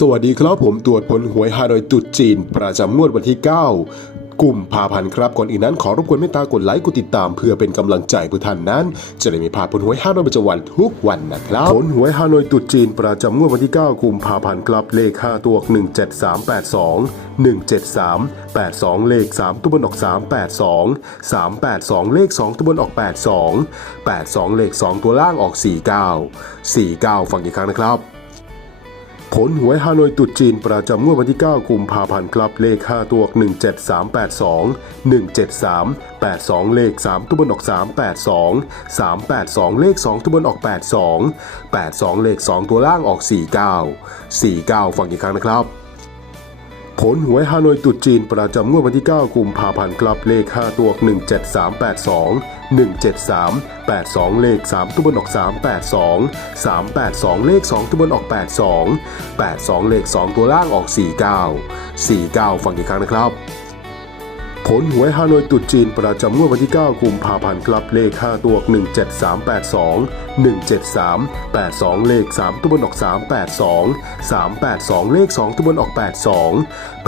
สวัสดีครับผมตรวจผลหวยฮานอยตรุษจีน ประจำงวดวันที่ 9 กุมภาพันธ์ครับก่อนอื่นนั้นขอรบกวนเมตตากดไลค์กดติดตาม เพื่อเป็นกำลังใจเพื่อท่านนั้น จะได้มีพาดผลหวยฮานอยประจำวันทุกวันนะครับผลหวยฮานอยตรุษจีน ประจำงวดวันที่ 9 กุมภาพันธ์ครับเลข 5 ตัว 17382 173 82 เลข 3 ตัวบนออก 382 382 เลข 2 ตัวบนออก 82 82 เลข 2 ตัวล่างออก 49 49 ฟังอีกครั้งนะครับ ผลหวยฮานอยตุดจีนประจำงวดวันที่ 9 กุมภาพันธ์ครับเลข 5 ตัว 17382 173 82 เลข 3 ตัวบนออก 382 382 เลข 2 ตัวบนออก 82 82 เลข 2 ตัวล่างออก 49 49 ฟังอีกครั้งนะครับ ผลหวยฮานอยตุดจีนประจำงวดวันที่ 9 กุมภาพันธ์ครับเลข 5 ตัว 17382 173 82 เลข 3 ตัวบนออก 382 382 เลข 2 ตัวบนออก 82 82 เลข 2 ตัวล่างออก 49 49 ฟังอีกครั้งนะครับ ผลหวยฮานอยตุดจีนประจำงวดวันที่ 9 กุมภาพันธ์ครับเลข 5 ตัว 17382 173 82 เลข 3 ตัวบนออก 382 382 เลข 2 ตัวบนออก 82